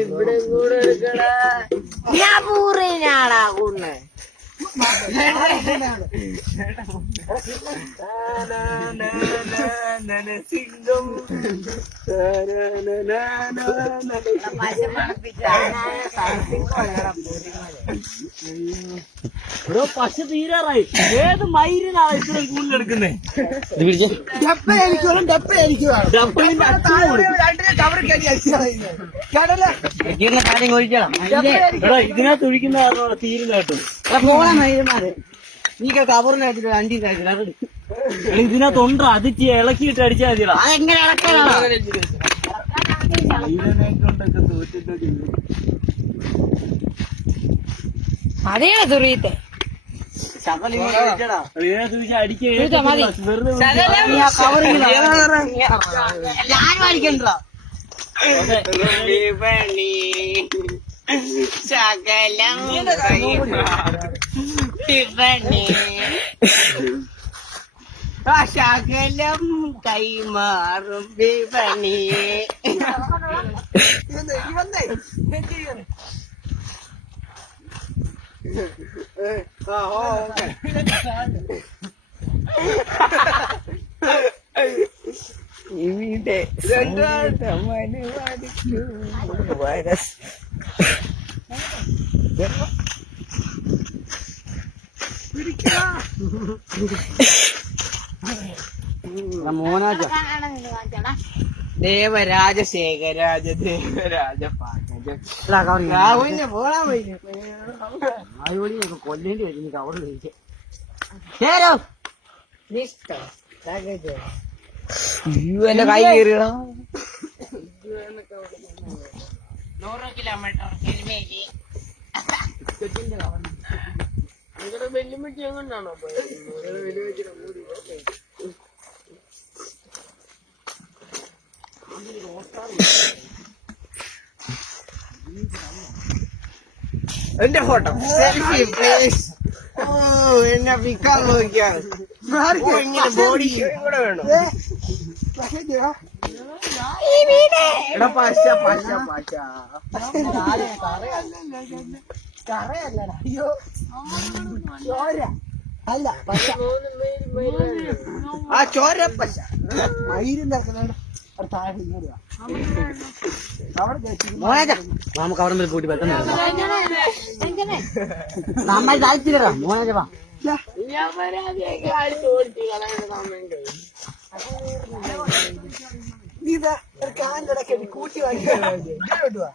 ഇവിടെ കൂടെ ഞാൻ പൂറിനാടാ കൂടെ സിംഗം ഇവിടെ പശ തീരാറായി. ഏത് മയിരിനാണ് ഇത്രയും കൂടുതൽ എടുക്കുന്നേ? ഡപ്പയായിരിക്കും ഡപ്പയായിരിക്കും അച്ഛനും ഇരിക്കുന്ന കാര്യം ഒഴിക്കണം ഇതിനകത്ത് ഒഴിക്കുന്ന കാരണം തീരുന്ന കേട്ടോ. പോണ. കവറിന് നീ കവറിനകത്തിട്ട് വണ്ടി കഴിച്ചില്ല എടാ, ഇതിനകത്ത് ഉണ്ടോ അതിച്ച് ഇളക്കിയിട്ട് അടിച്ചാൽ മതിയടാ. അതെങ്ങനെ തുറിയത്തെ. ഞാനും ഇങ്ങോട്ട് ശകലം വിപണി ശകലം കൈമാറും വിപണിയെ ആ ഓ ഓക്കെ ഇവിടെ വൈറസ് ദേവരാജ കവറിങ് രാഹുലിനെ പോടാൻ പോയില്ലേ ആയോടി കൊല്ലേണ്ടി വരും കവറിൽ കഴിച്ചേ ശരോ. എന്റെ കൈ കയറിയണ നൂറ് കിലോമീറ്റർ എന്റെ ഫോട്ടോ. സെൽഫി പ്ലീസ് ഓ എന്നെ പിക്കാൻ നോക്കിയാൽ ഇങ്ങനെ ബോഡി കൂടെ വേണം? എടാ പശ പശ പശ. കറയല്ലടാ. അയ്യോ. ചോര. അല്ല പശ. ആ ചോര പശ. നമുക്ക് അവിടെ നിന്ന് കൂട്ടി പെട്ടെന്ന് നമ്മൾ താഴ്ത്തില്ലടാ മോനെ വാ. ഞാൻ നീ ഇതാ ഒരു ഇടയ്ക്ക് കൂട്ടി വാങ്ങി ഇങ്ങോട്ട് വാ.